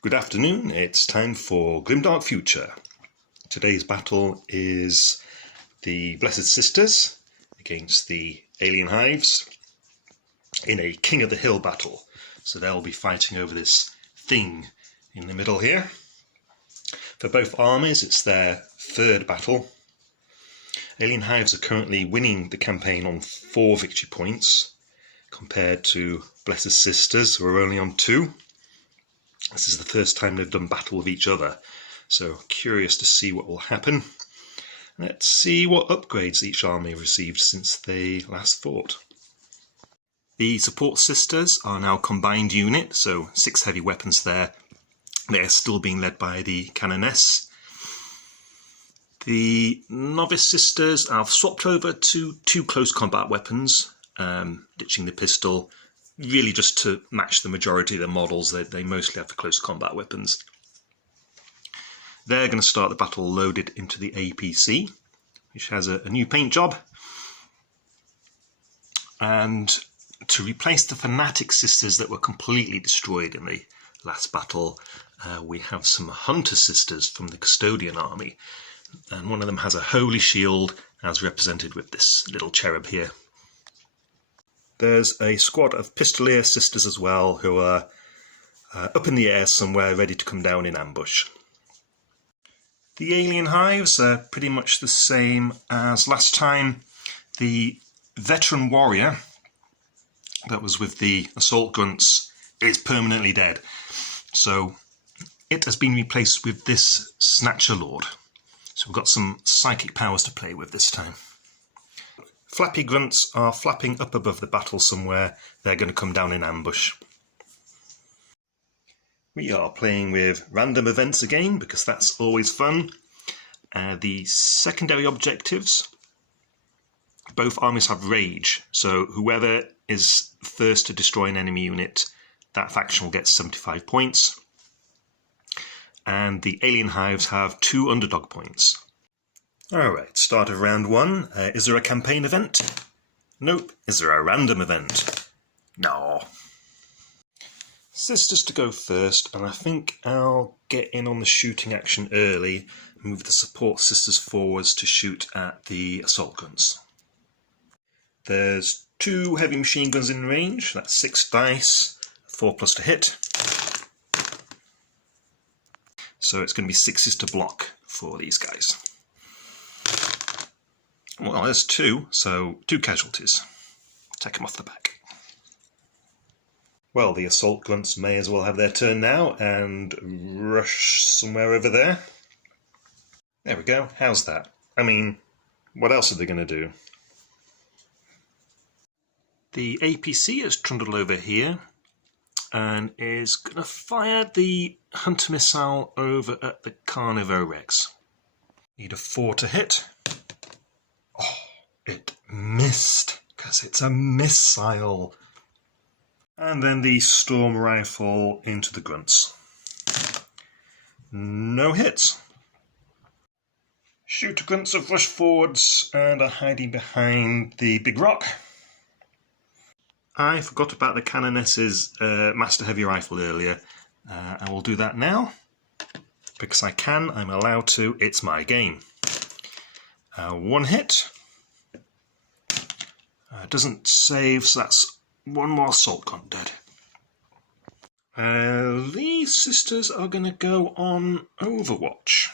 Good afternoon, it's time for Grimdark Future. Today's battle is the Blessed Sisters against the Alien Hives in a King of the Hill battle. So they'll be fighting over this thing in the middle here. For both armies, it's their third battle. Alien Hives are currently winning the campaign on 4 victory points compared to Blessed Sisters, who are only on 2. This is the first time they've done battle with each other, so curious to see what will happen. Let's see what upgrades each army received since they last fought. The support sisters are now a combined unit, so 6 heavy weapons there. They're still being led by the Canoness. The novice sisters have swapped over to 2 close combat weapons, ditching the pistol, really just to match the majority of the models. They mostly have the close combat weapons. They're going to start the battle loaded into the APC, which has a new paint job. And to replace the Fanatic sisters that were completely destroyed in the last battle, we have some Hunter sisters from the Custodian army. And one of them has a holy shield, as represented with this little cherub here. There's a squad of Pistolier sisters as well, who are up in the air somewhere, ready to come down in ambush. The Alien Hives are pretty much the same as last time. The veteran warrior that was with the assault grunts is permanently dead, so it has been replaced with this Snatcher Lord. So we've got some psychic powers to play with this time. Flappy grunts are flapping up above the battle somewhere. They're going to come down in ambush. We are playing with random events again, because that's always fun. The secondary objectives. Both armies have rage, so whoever is first to destroy an enemy unit, that faction will get 75 points. And the Alien Hives have 2 underdog points. Alright, start of round 1. Is there a campaign event? Nope. Is there a random event? No. Sisters to go first, and I think I'll get in on the shooting action early, move the support sisters forwards to shoot at the assault guns. There's 2 heavy machine guns in range, that's 6 dice, 4+ to hit. So it's going to be 6s to block for these guys. Well, there's 2, so 2 casualties. Take them off the back. Well, the assault grunts may as well have their turn now and rush somewhere over there. There we go. How's that? I mean, what else are they going to do? The APC has trundled over here and is going to fire the Hunter missile over at the Carnivore Rex. Need a 4 to hit. Oh, it missed, because it's a missile. And then the storm rifle into the grunts. No hits. Shooter grunts have rushed forwards and are hiding behind the big rock. I forgot about the Canoness's Master Heavy Rifle earlier. I will do that now, because I can, I'm allowed to, it's my game. 1 hit. Doesn't save, so that's 1 more assault gun dead. These sisters are going to go on Overwatch.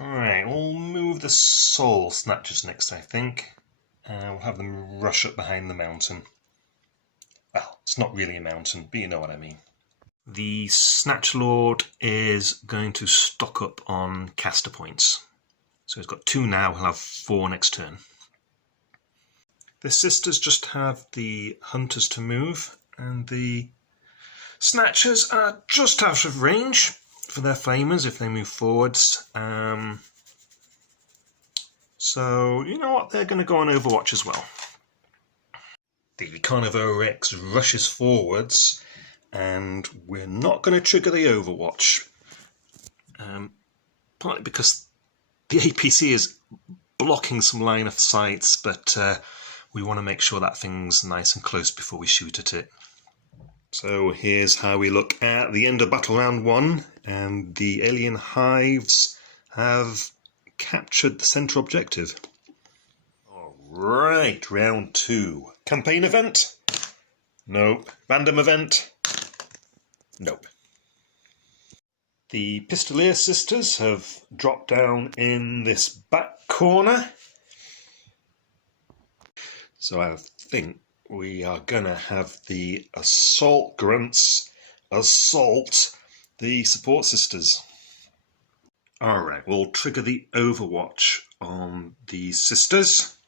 Alright, we'll move the Soul Snatchers next, I think. We'll have them rush up behind the mountain. Well, it's not really a mountain, but you know what I mean. The Snatch Lord is going to stock up on caster points. So he's got 2 now, he'll have 4 next turn. The sisters just have the Hunters to move, and the Snatchers are just out of range for their Flamers if they move forwards. So, you know what, they're going to go on Overwatch as well. The Carnivore Rex rushes forwards, and we're not going to trigger the Overwatch. Partly because the APC is blocking some line of sights, but we want to make sure that thing's nice and close before we shoot at it. So here's how we look at the end of battle round 1, and the Alien Hives have captured the centre objective. Alright, round 2. Campaign event? Nope. Random event? Nope. The Pistolier sisters have dropped down in this back corner. So I think we are going to have the assault grunts assault the support sisters. Alright, we'll trigger the overwatch on the sisters.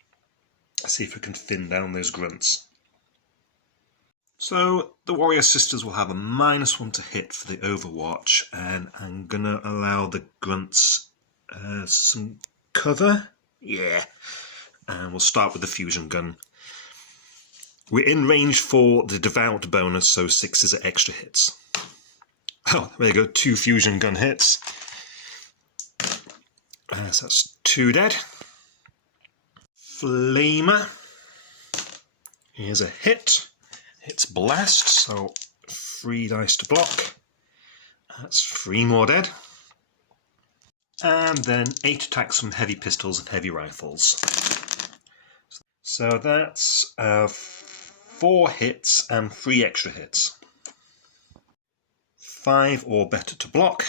Let's see if we can thin down those grunts. So the warrior sisters will have a -1 to hit for the overwatch, and I'm going to allow the grunts some cover. Yeah. And we'll start with the fusion gun. We're in range for the devout bonus, so 6s are extra hits. Oh, there you go, 2 fusion gun hits. So that's 2 dead. Flamer. Here's a hit. It's blast, so 3 dice to block. That's 3 more dead. And then 8 attacks from heavy pistols and heavy rifles. So that's 4 hits and 3 extra hits. 5 or better to block.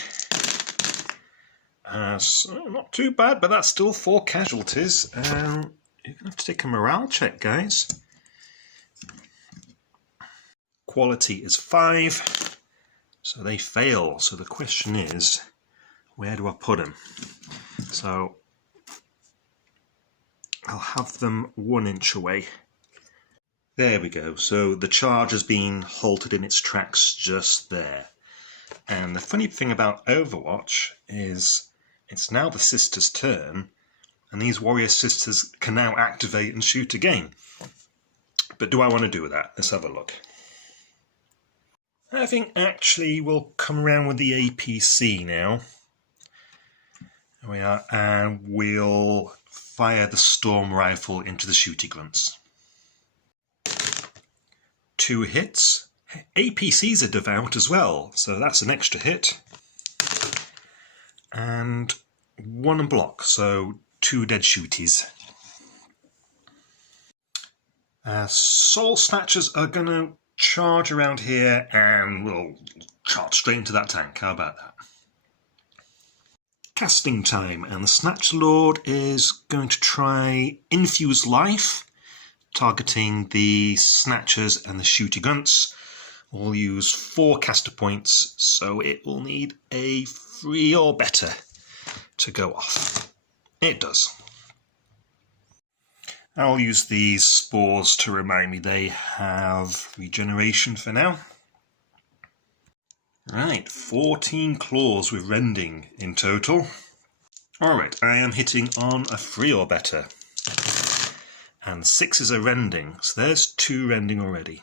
So not too bad, but that's still 4 casualties. You're going to have to take a morale check, guys. Quality is 5, so they fail. So the question is, where do I put them? So I'll have them 1 inch away. There we go. So the charge has been halted in its tracks just there. And the funny thing about Overwatch is it's now the sisters' turn, and these warrior sisters can now activate and shoot again. But do I want to do that? Let's have a look. I think actually we'll come around with the APC now. There we are, and we'll fire the storm rifle into the shooty grunts. 2 hits. APCs are devout as well, so that's an extra hit. And 1 block, so 2 dead shooties. Soul Snatchers are going to charge around here, and we'll charge straight into that tank. How about that? Casting time, and the Snatch Lord is going to try Infuse Life, targeting the Snatchers and the Shooty Grunts. We'll use 4 caster points, so it will need a 3 or better to go off. It does. I'll use these spores to remind me they have regeneration for now. Right, 14 claws with rending in total. Alright, I am hitting on a 3 or better. And 6 is a rending, so there's 2 rending already.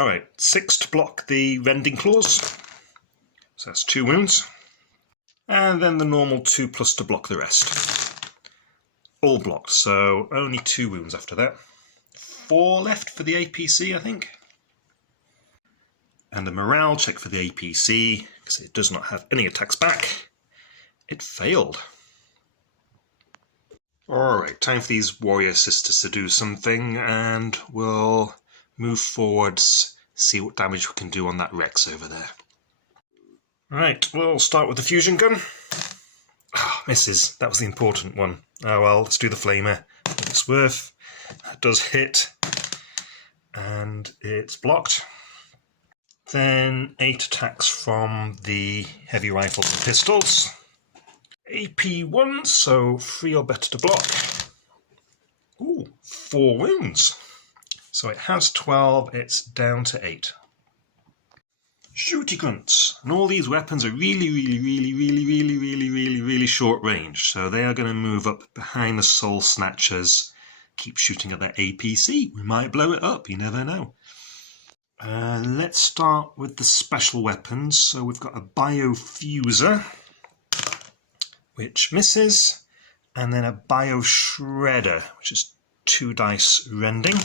Alright, 6 to block the rending claws. So that's 2 wounds. And then the normal 2+ to block the rest. All blocked, so only 2 wounds after that. 4 left for the APC, I think. And a morale check for the APC, because it does not have any attacks back. It failed. Alright, time for these warrior sisters to do something, and we'll move forwards, see what damage we can do on that Rex over there. Right, we'll start with the fusion gun. Oh, misses. That was the important one. Oh well, let's do the flamer. What it's worth. That does hit. And it's blocked. Then 8 attacks from the heavy rifles and pistols. AP1, so 3 or better to block. Ooh, 4 wounds. So it has 12, it's down to 8. Shooty grunts. And all these weapons are really short range. So they are going to move up behind the Soul Snatchers. Keep shooting at that APC. We might blow it up, you never know. Let's start with the special weapons. So we've got a Biofuser, which misses. And then a Bioshredder, which is 2 dice rending.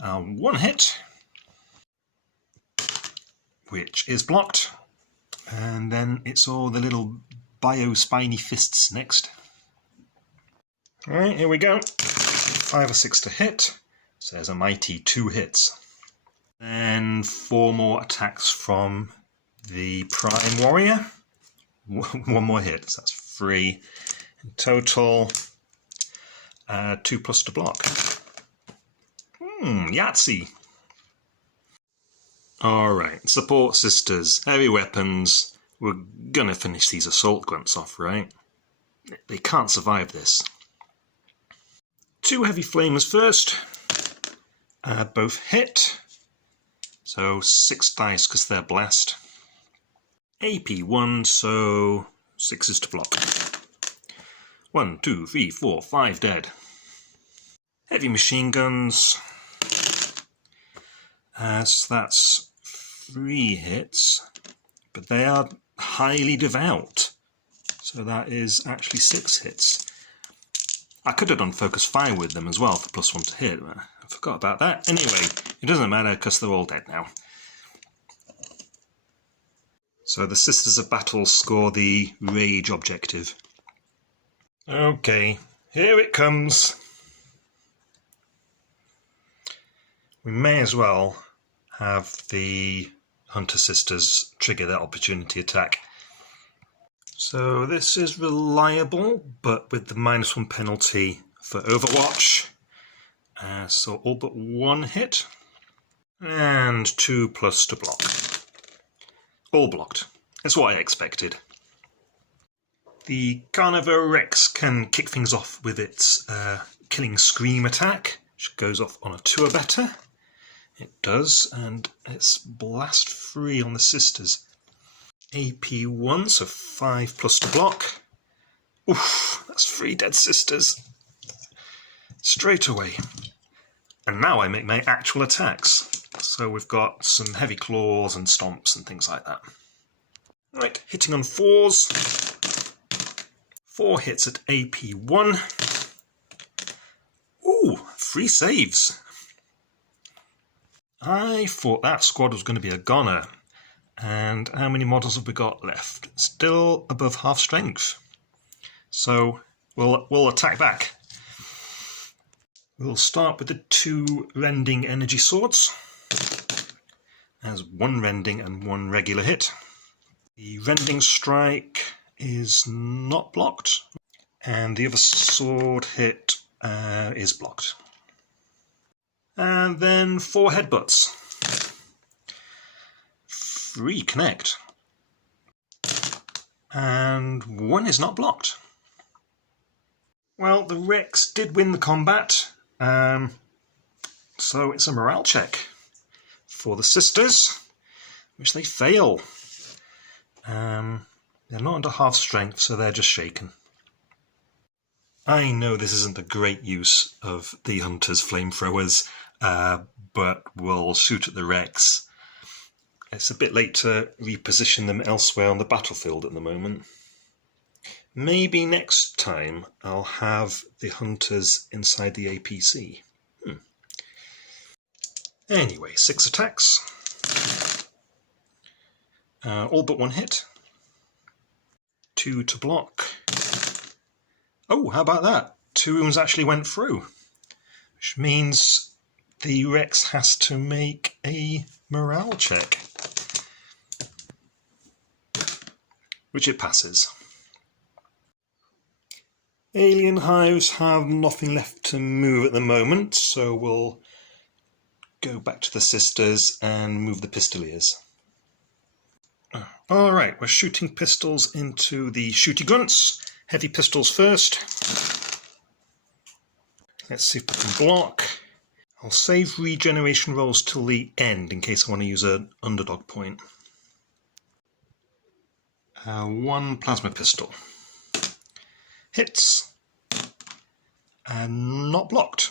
1 hit. which is blocked. And then it's all the little bio-spiny fists next. Alright, here we go. 5 or 6 to hit. So there's a mighty 2 hits. Then 4 more attacks from the Prime Warrior. 1 more hit, so that's 3 in total. 2 plus to block. Yahtzee. Alright, support sisters, heavy weapons. We're gonna finish these assault grunts off, right? They can't survive this. 2 heavy flamers first. Both hit. So 6 dice because they're blessed. AP 1, so 6 is to block. 1, 2, 3, 4, 5 dead. Heavy machine guns. So that's 3 hits, but they are highly devout. So that is actually 6 hits. I could have done focus fire with them as well for +1 to hit. I forgot about that. Anyway, it doesn't matter because they're all dead now. So the Sisters of Battle score the Rage objective. Okay, here it comes. We may as well have the Hunter Sisters trigger their opportunity attack. So this is reliable, but with the -1 penalty for Overwatch. So all but 1 hit. And 2 plus to block. All blocked. That's what I expected. The Carnivore Rex can kick things off with its Killing Scream attack, which goes off on a 2 or better. It does, and it's blast free on the Sisters. AP 1, so 5 plus to block. Oof, that's 3 dead Sisters. Straight away. And now I make my actual attacks. So we've got some heavy claws and stomps and things like that. Right, hitting on 4s. 4 hits at AP 1. Ooh, 3 saves. I thought that squad was going to be a goner. And how many models have we got left? Still above half strength. So we'll attack back. We'll start with the 2 rending energy swords. There's 1 rending and 1 regular hit. The rending strike is not blocked, and the other sword hit is blocked. And then 4 headbutts. 3 connect. And 1 is not blocked. Well, the Rex did win the combat, so it's a morale check for the Sisters, which they fail. They're not under half strength, so they're just shaken. I know this isn't a great use of the Hunter's flamethrowers, but we'll shoot at the Rex. It's a bit late to reposition them elsewhere on the battlefield at the moment. Maybe next time I'll have the Hunters inside the APC. Anyway, 6 attacks. All but 1 hit. 2 to block. Oh, how about that? 2 wounds actually went through. Which means the Rex has to make a morale check. Which it passes. Alien Hives have nothing left to move at the moment, so we'll go back to the Sisters and move the Pistoliers. Alright, we're shooting pistols into the shooty grunts. Heavy pistols first. Let's see if we can block. I'll save regeneration rolls till the end in case I want to use an underdog point. 1 plasma pistol. Hits. And not blocked.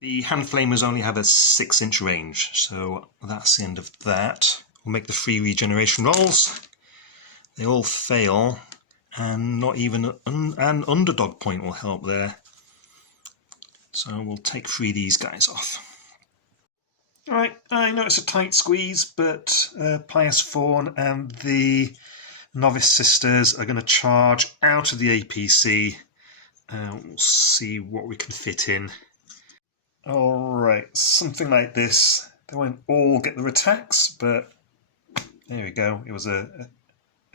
The hand flamers only have a 6-inch range, so that's the end of that. We'll make the 3 regeneration rolls. They all fail, and not even an underdog point will help there. So we'll take 3 of these guys off. Alright, I know it's a tight squeeze, but Pious Fawn and the Novice Sisters are going to charge out of the APC. We'll see what we can fit in. Alright, something like this. They won't all get their attacks, but there we go. It was a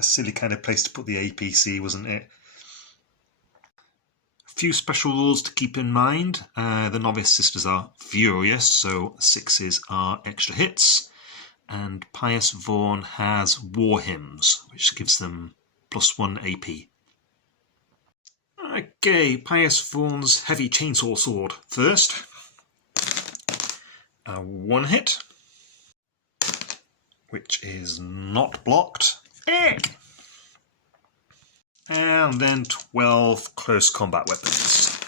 silly kind of place to put the APC, wasn't it? A few special rules to keep in mind. The Novice Sisters are furious, so 6s are extra hits. And Pious Vaughn has War Hymns, which gives them +1 AP. Okay, Pious Vaughn's Heavy Chainsaw Sword first. 1 hit, which is not blocked. And then 12 close combat weapons.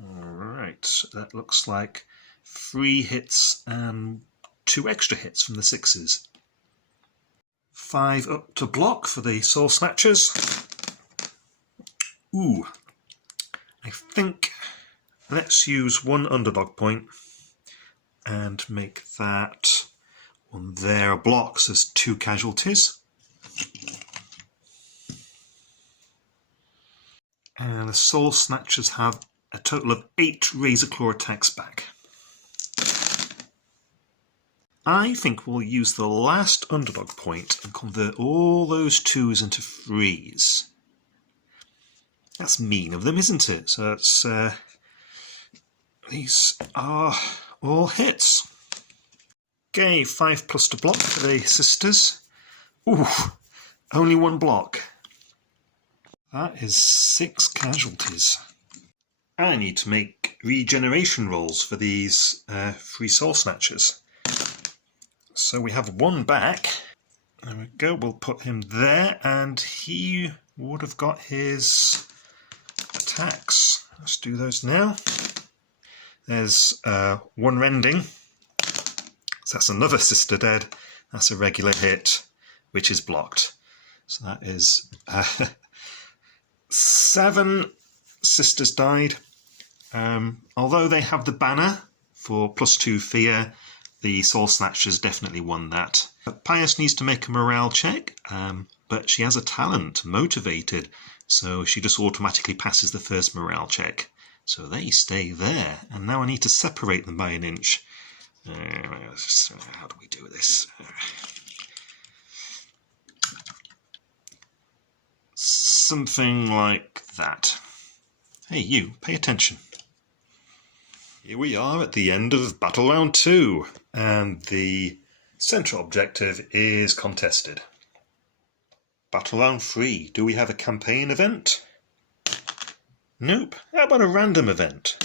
Alright, so that looks like 3 hits and 2 extra hits from the 6s. 5 up to block for the Soul Snatchers. Ooh, I think let's use 1 underdog point and make that one there a block, so there's 2 casualties. And the Soul Snatchers have a total of 8 Razor Claw attacks back. I think we'll use the last underdog point and convert all those 2s into 3s. That's mean of them, isn't it? So it's, these are all hits. Okay, 5+ to block for the sisters. Ooh, only 1 block. That is 6 casualties. I need to make regeneration rolls for these 3 Soul Snatchers. So we have 1 back. There we go, we'll put him there, and he would have got his attacks. Let's do those now. There's 1 rending. So that's another sister dead. That's a regular hit, which is blocked. So that is 7 sisters died. Although they have the banner for +2 fear, the Soul Snatchers definitely won that. Pious needs to make a morale check, but she has a talent, Motivated, so she just automatically passes the first morale check. So they stay there, and now I need to separate them by 1 inch. How do we do this? Something like that. Hey, you, pay attention. Here we are at the end of Battle Round 2, and the central objective is contested. Battle Round 3, do we have a campaign event? Nope. How about a random event?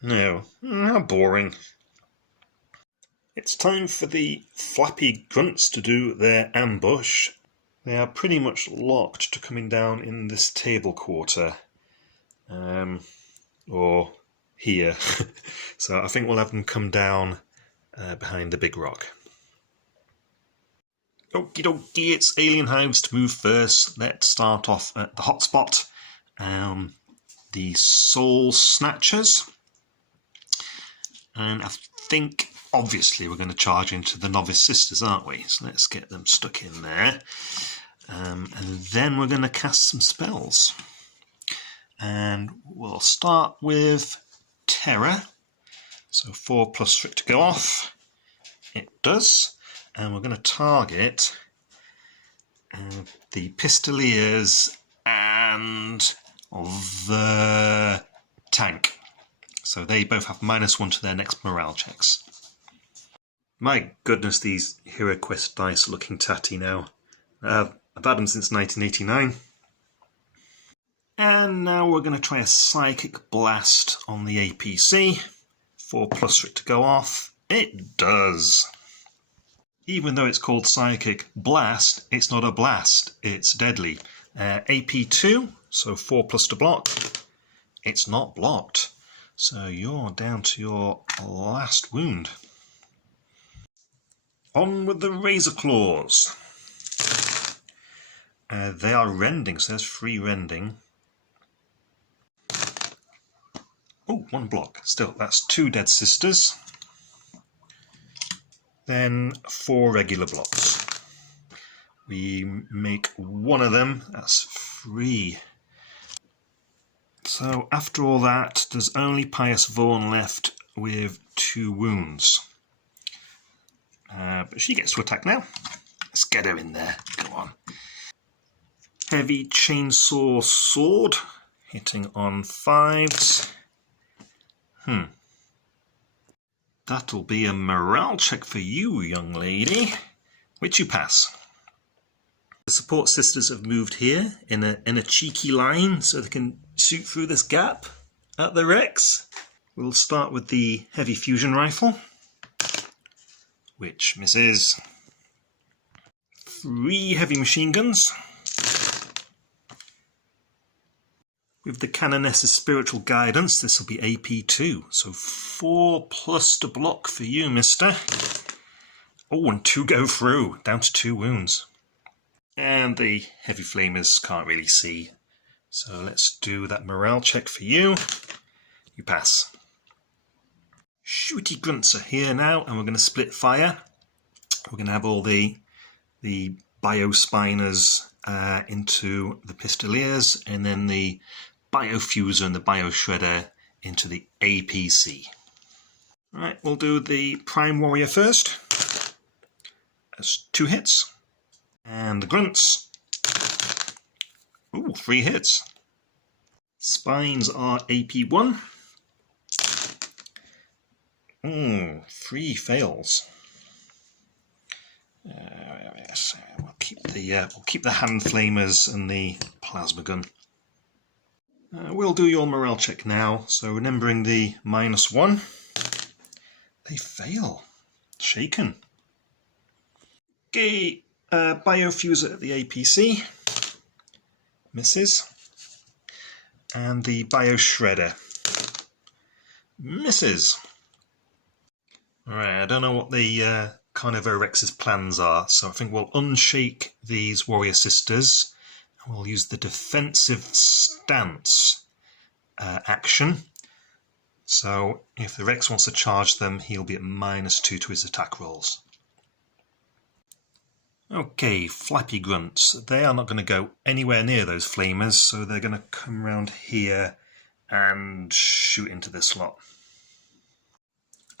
No. How boring. It's time for the flappy grunts to do their ambush. They are pretty much locked to coming down in this table quarter. Or here. So I think we'll have them come down behind the big rock. Okie dokie, it's Alien Hives to move first. Let's start off at the hotspot. The Soul Snatchers. And I think, obviously, we're going to charge into the Novice Sisters, aren't we? So let's get them stuck in there. And then we're going to cast some spells. And we'll start with Terror. So 4+ for it to go off. It does. And we're going to target the Pistoliers and the tank. So they both have -1 to their next morale checks. My goodness, these Hero Quest dice are looking tatty now. I've had them since 1989. And now we're going to try a Psychic Blast on the APC. 4+ for it to go off. It does. Even though it's called Psychic Blast, it's not a blast, it's deadly. AP2, so 4+ to block. It's not blocked. So you're down to your last wound. On with the Razor Claws. They are rending, so there's 3 rending. Oh, 1 block. Still, that's 2 dead sisters. then 4 regular blocks. We make one of them, that's 3. So after all that, there's only Pious Vaughan left with 2 wounds. But she gets to attack now. Let's get her in there, come on. Heavy Chainsaw Sword, hitting on 5s. That'll be a morale check for you, young lady, which you pass. The support sisters have moved here in a cheeky line so they can shoot through this gap at the Rex. We'll start with the heavy fusion rifle, which misses. 3 heavy machine guns. With the Canoness's spiritual guidance, this will be AP2, so 4+ to block for you, mister. Oh, and 2 go through, down to 2 wounds. And the heavy flamers can't really see, so let's do that morale check for you. You pass. Shooty grunts are here now, and we're going to split fire. We're going to have all the biospiners into the pistoliers, and then the biofuser and the bioshredder into the APC. Right, we'll do the prime warrior first. That's 2 hits. And the grunts. Ooh, 3 hits. Spines are AP1. Ooh, 3 fails. Yes, we'll keep the hand flamers and the plasma gun. We'll do your morale check now. So remembering the -1, they fail. Shaken. Okay, biofuser at the APC misses, and the bioshredder misses. Alright, I don't know what the Carnivore Rex's plans are, so I think we'll unshake these warrior sisters and we'll use the defensive stance action. So if the Rex wants to charge them, he'll be at -2 to his attack rolls. Okay, flappy grunts. They are not going to go anywhere near those flamers, so they're going to come around here and shoot into this slot.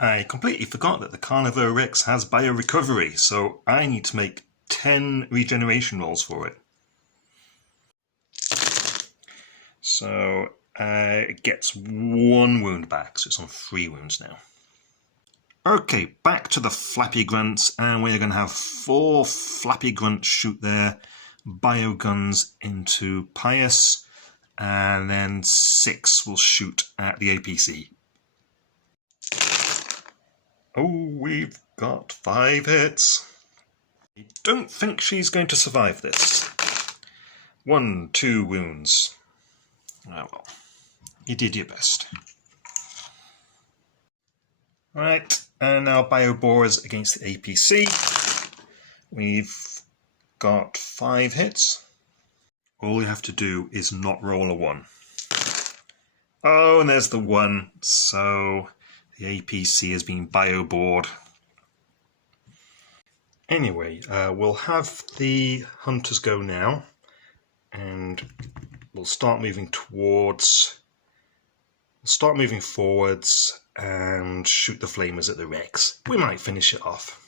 I completely forgot that the Carnivore Rex has bio-recovery, so I need to make 10 regeneration rolls for it. So it gets 1 wound back, so it's on 3 wounds now. Okay, back to the flappy grunts, and we're going to have 4 flappy grunts shoot their bioguns into Pious, and then 6 will shoot at the APC. Oh, we've got 5 hits. I don't think she's going to survive this. 1, 2 wounds. Oh well, you did your best. Right, and now Bioborers against the APC. We've got 5 hits. All you have to do is not roll a 1. Oh, and there's the 1, so the APC has been biobored. Anyway, we'll have the hunters go now, and we'll start moving towards. We'll start moving forwards and shoot the flamers at the Rex. We might finish it off.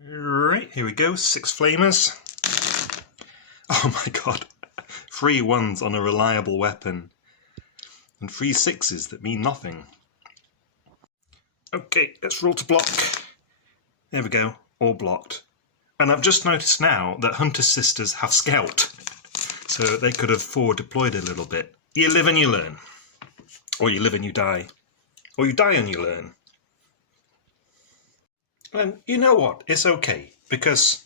Right, here we go. 6 flamers. Oh my god. 3 1s on a reliable weapon. And 3 6s that mean nothing. Okay, let's roll to block. There we go, all blocked. And I've just noticed now that Hunter's sisters have Scout. So they could have forward deployed a little bit. You live and you learn. Or you live and you die. Or you die and you learn. And you know what? It's okay. Because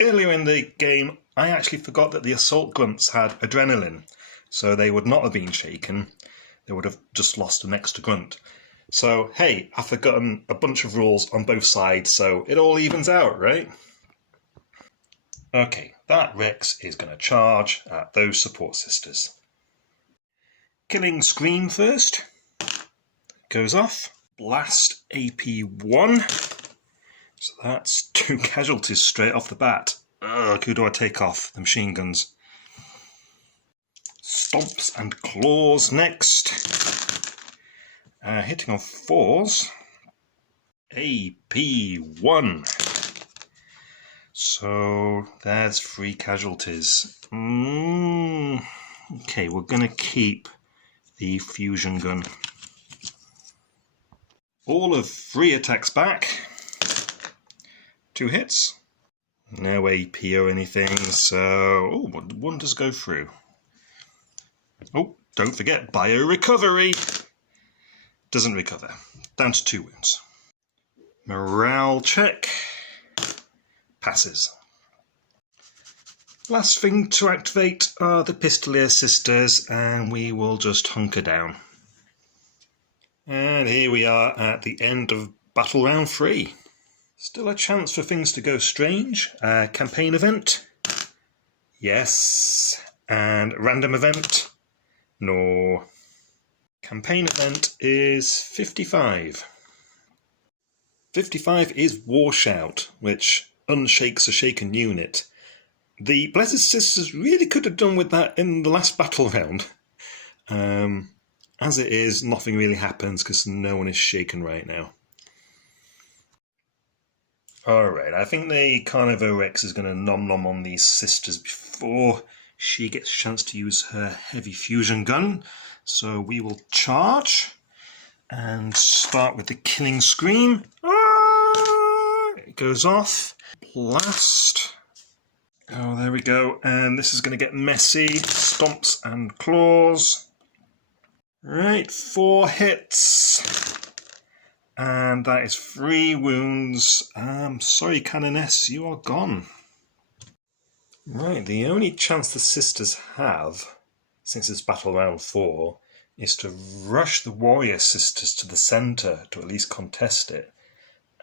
earlier in the game, I actually forgot that the Assault Grunts had adrenaline. So they would not have been shaken. They would have just lost an extra grunt. So, hey, I've forgotten a bunch of rules on both sides, so it all evens out, right? Okay, that Rex is going to charge at those support sisters. Killing Scream first. Goes off. Blast AP1. So that's 2 casualties straight off the bat. Ugh, who do I take off? The machine guns. Stomps and claws next. Hitting on 4s. AP1. So there's 3 casualties. Okay, we're going to keep the fusion gun. All of 3 attacks back. 2 hits. No AP or anything, so... Oh, one does go through. Oh, don't forget, bio recovery. Doesn't recover. Down to 2 wounds. Morale check. Passes. Last thing to activate are the Pistolier Sisters, and we will just hunker down. And here we are at the end of Battle Round 3. Still a chance for things to go strange. Campaign event? Yes. And random event? No. Campaign event is 55. 55 is War Shout, which unshakes a shaken unit. The Blessed Sisters really could have done with that in the last battle round. As it is, nothing really happens because no one is shaken right now. Alright, I think the Carnivore Rex is going to nom-nom on these sisters before she gets a chance to use her heavy fusion gun. So we will charge and start with the killing scream. It goes off. Blast. Oh, there we go. And this is going to get messy. Stomps and claws. Right, 4 hits. And that is 3 wounds. Sorry, Canoness, you are gone. Right, the only chance the sisters have, since it's Battle Round 4, is to rush the Warrior Sisters to the centre to at least contest it.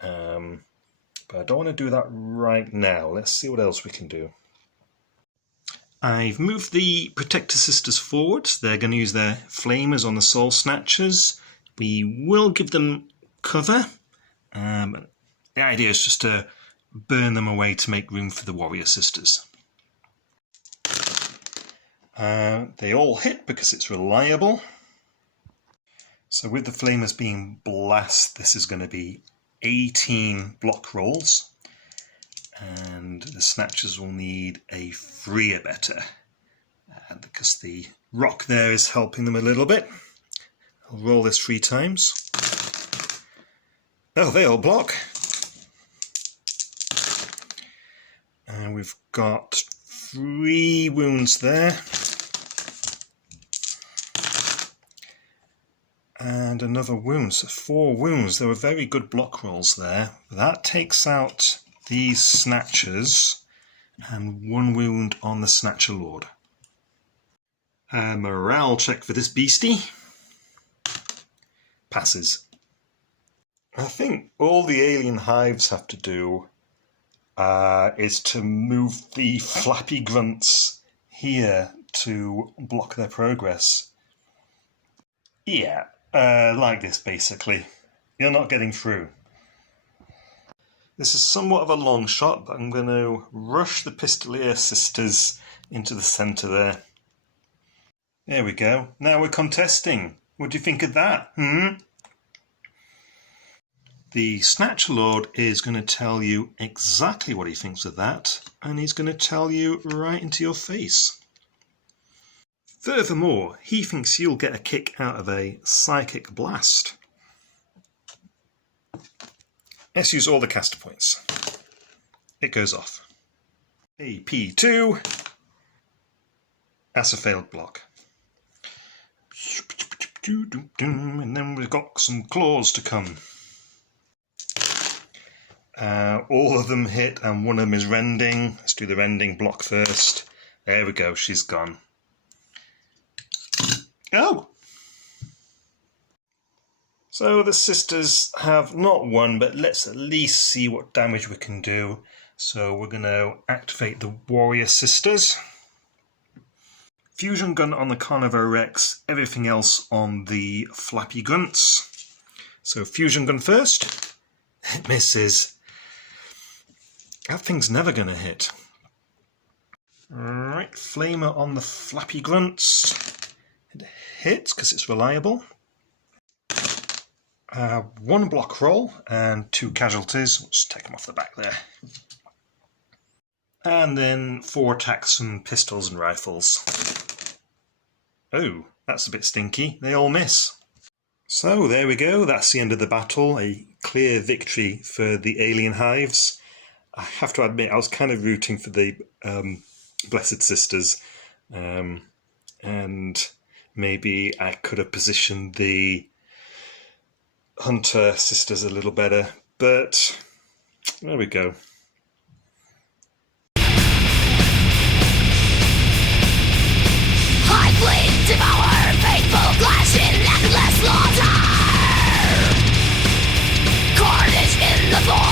But I don't want to do that right now. Let's see what else we can do. I've moved the Protector Sisters forward. They're going to use their Flamers on the Soul Snatchers. We will give them cover. The idea is just to burn them away to make room for the Warrior Sisters. They all hit because it's reliable. So with the Flamers being blast, this is going to be 18 block rolls. And the Snatchers will need a 3 or better. Because the rock there is helping them a little bit. I'll roll this 3 times. Oh, they all block. And we've got 3 wounds there. And another wound, so 4 wounds. There were very good block rolls there. That takes out these Snatchers and 1 wound on the Snatcher Lord. Morale check for this beastie. Passes. I think all the Alien Hives have to do is to move the flappy grunts here to block their progress. Yeah, like this basically. You're not getting through. This is somewhat of a long shot, but I'm going to rush the Pistolier Sisters into the centre there. There we go. Now we're contesting. What do you think of that? The Snatcher Lord is going to tell you exactly what he thinks of that, and he's going to tell you right into your face. Furthermore, he thinks you'll get a kick out of a Psychic Blast. Let's use all the caster points. It goes off. AP2. That's a failed block. And then we've got some claws to come. All of them hit and one of them is rending. Let's do the rending block first. There we go, she's gone. Oh! So the sisters have not won, but let's at least see what damage we can do. So we're going to activate the Warrior Sisters. Fusion gun on the Carnivore Rex, everything else on the Flappy Grunts. So fusion gun first. It misses. That thing's never going to hit. Right, flamer on the flappy grunts. It hits because it's reliable. 1 block roll and 2 casualties. Let's take them off the back there. And then 4 attacks and pistols and rifles. Oh, that's a bit stinky. They all miss. So there we go. That's the end of the battle. A clear victory for the Alien Hives. I have to admit, I was kind of rooting for the Blessed Sisters. And maybe I could have positioned the Hunter Sisters a little better. But there we go. Devour faithful flesh in endless slaughter. Carnage in the void.